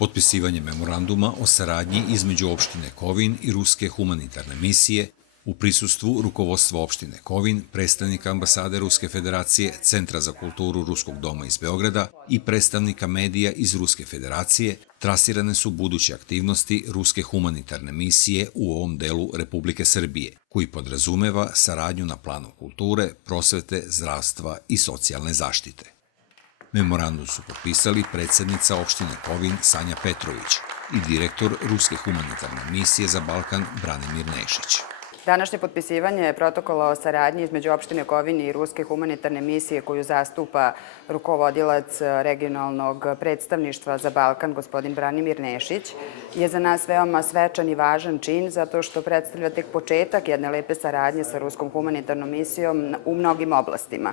Potpisivanje memoranduma o saradnji između opštine Kovin i Ruske humanitarne misije u prisustvu rukovodstva opštine Kovin, predstavnika ambasade Ruske federacije, Centra za kulturu Ruskog doma iz Beograda i predstavnika medija iz Ruske federacije, trasirane su buduće aktivnosti Ruske humanitarne misije u ovom delu Republike Srbije, koji podrazumeva saradnju na planu kulture, prosvete, zdravstva i socijalne zaštite. Memorandum su potpisali predsednica opštine Kovin Sanja Petrović i direktor Ruske humanitarne misije za Balkan Branimir Nešić. Današnje potpisivanje protokola o saradnji između opštine Kovin i Ruske humanitarne misije koju zastupa rukovodilac regionalnog predstavništva za Balkan, gospodin Branimir Nešić, je za nas veoma svečan i važan čin zato što predstavlja tek početak jedne lepe saradnje sa Ruskom humanitarnom misijom u mnogim oblastima.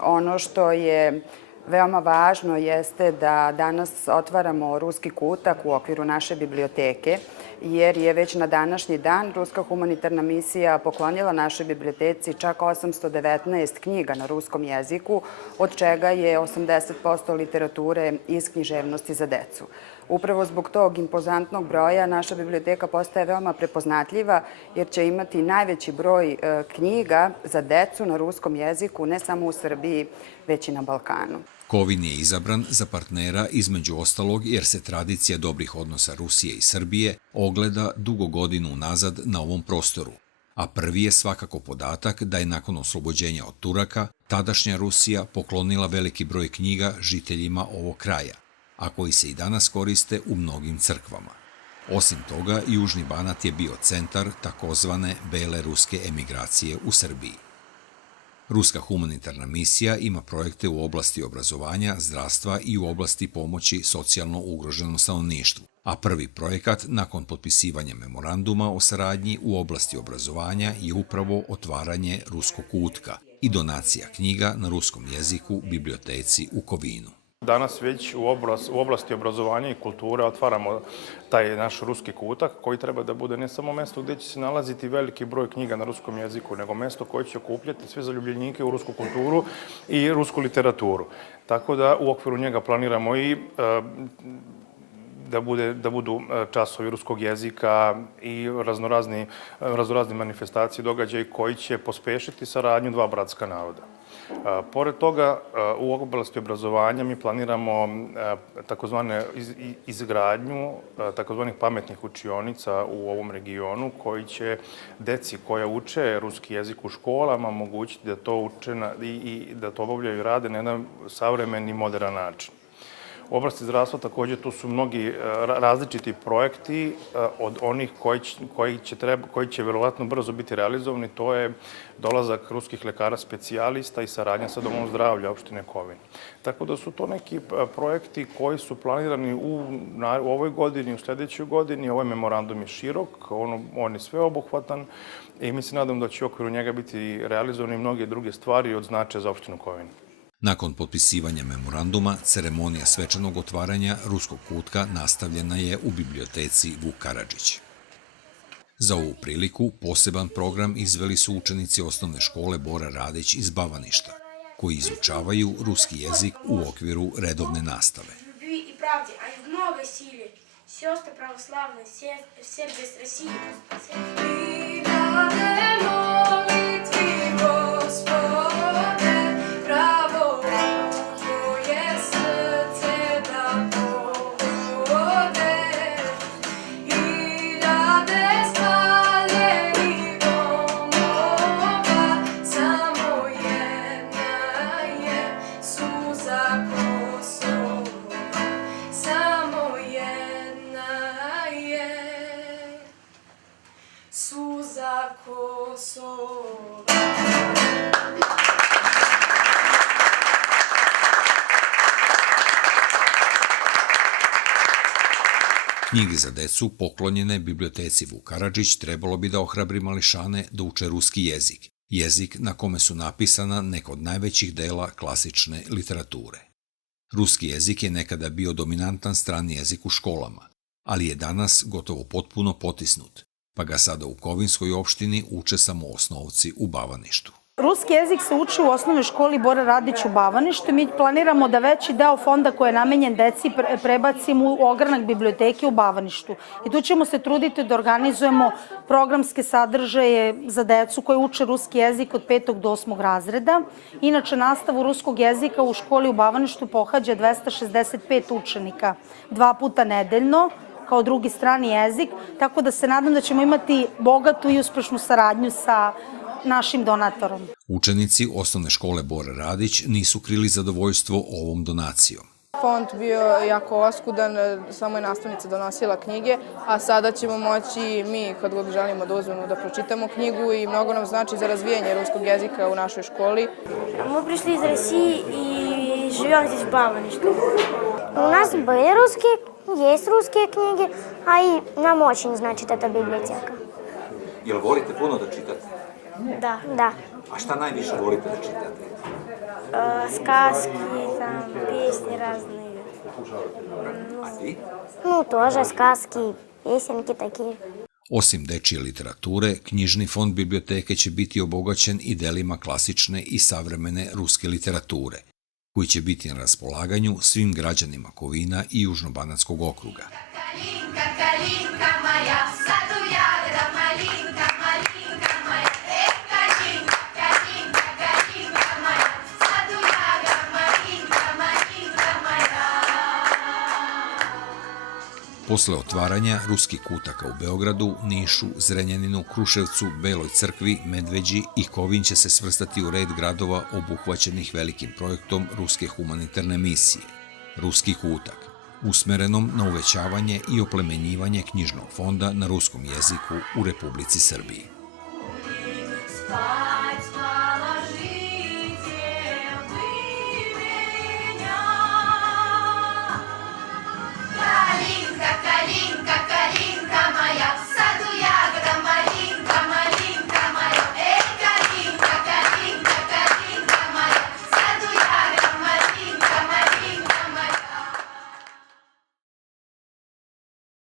Ono što je veoma važno jeste da danas otvaramo Ruski kutak u okviru naše biblioteke, jer je već na današnji dan Ruska humanitarna misija poklonila našoj biblioteci čak 819 knjiga na ruskom jeziku, od čega je 80% literature iz književnosti za decu. Upravo zbog tog impozantnog broja naša biblioteka postaje veoma prepoznatljiva jer će imati najveći broj knjiga za decu na ruskom jeziku ne samo u Srbiji, već i na Balkanu. Kovin je izabran za partnera između ostalog jer se tradicija dobrih odnosa Rusije i Srbije ogleda dugo godina unazad na ovom prostoru, a prvi je svakako podatak da je nakon oslobođenja od Turaka tadašnja Rusija poklonila veliki broj knjiga žiteljima ovog kraja, a koji se i danas koriste u mnogim crkvama. Osim toga, Južni Banat je bio centar takozvane bele ruske emigracije u Srbiji. Ruska humanitarna misija ima projekte u oblasti obrazovanja, zdravstva i u oblasti pomoći socijalno ugroženom stanovništvu, a prvi projekat nakon potpisivanja memoranduma o saradnji u oblasti obrazovanja je upravo otvaranje Ruskog kutka i donacija knjiga na ruskom jeziku biblioteci u Kovinu. Danas već u oblasti obrazovanja i kulture otvaramo taj naš ruski kutak koji treba da bude ne samo mesto gde će se nalaziti veliki broj knjiga na ruskom jeziku, nego mesto koje će okupljati sve zaljubljenike u rusku kulturu i rusku literaturu. Tako da u okviru njega planiramo i da budu časovi ruskog jezika i raznorazni manifestacije, događaji koji će pospešiti saradnju dva bratska naroda. Pored toga, u oblasti obrazovanja mi planiramo izgradnju takozvanih pametnih učionica u ovom regionu koji će deci koja uče ruski jezik u školama omogućiti da to uče i da to obavljaju i rade na jedan savremen i modern način. U oblasti zdravstva takođe tu su mnogi različiti projekti od onih koji će verovatno brzo biti realizovani. To je dolazak ruskih lekara specijalista i saradnja sa Domom zdravlja opštine Kovin. Tako da su to neki projekti koji su planirani u ovoj godini, u sledećoj godini. Ovaj memorandum je širok, on je sveobuhvatan i mi se nadam da će u okviru njega biti realizovani mnoge druge stvari od značaja za opštinu Kovin. Nakon potpisivanja memoranduma, ceremonija svečanog otvaranja Ruskog kutka nastavljena je u biblioteci Vuk Karadžić. Za ovu priliku poseban program izveli su učenici osnovne škole Bora Radić iz Bavaništa, koji izučavaju ruski jezik u okviru redovne nastave. Knjige za decu poklonjene biblioteci Vuk Karadžić trebalo bi da ohrabri mališane da uče ruski jezik, jezik na kome su napisana neka od najvećih dela klasične literature. Ruski jezik je nekada bio dominantan strani jezik u školama, ali je danas gotovo potpuno potisnut, pa ga sada u Kovinskoj opštini uče samo osnovci u Bavaništu. Ruski jezik se uči u osnovnoj školi Bora Radić u Bavaništu i mi planiramo da veći deo fonda koji je namenjen deci prebacimo u ogranak biblioteke u Bavaništu. I tu ćemo se truditi da organizujemo programske sadržaje za decu koji uče ruski jezik od 5. do 8. razreda. Inače, nastavu ruskog jezika u školi u Bavaništu pohađa 265 učenika 2 puta nedeljno kao drugi strani jezik, tako da se nadam da ćemo imati bogatu i uspešnu saradnju sa našim donatorom. Učenici osnovne škole Bora Radić nisu krili zadovoljstvo ovom donacijom. Fond bio jako oskudan, samo je nastavnica donosila knjige, a sada ćemo moći mi, kad god želimo da uzmemo, da pročitamo knjigu i mnogo nam znači za razvijanje ruskog jezika u našoj školi. Мы пришли из России и живем здесь в Баваниште. У нас были русские, есть русские книги, а и нам очень значит эта библиотека. Jel volite puno da čitate? Да. Да. A šta najviše volite da čitate? Сказки, там, песни разные. A ti? Ну, тоже сказки, песенки такие. Osim dečije literature, knjižni fond biblioteke će biti obogaćen i delima klasične i savremene ruske literature, koji će biti na raspolaganju svim građanima Kovina i Južnobanatskog okruga. Posle otvaranja ruskih kutaka u Beogradu, Nišu, Zrenjaninu, Kruševcu, Beloj crkvi, Medveđi i Kovin će se svrstati u red gradova obuhvaćenih velikim projektom ruske humanitarne misije, Ruski kutak, usmerenom na uvećavanje i oplemenjivanje knjižnog fonda na ruskom jeziku u Republici Srbiji.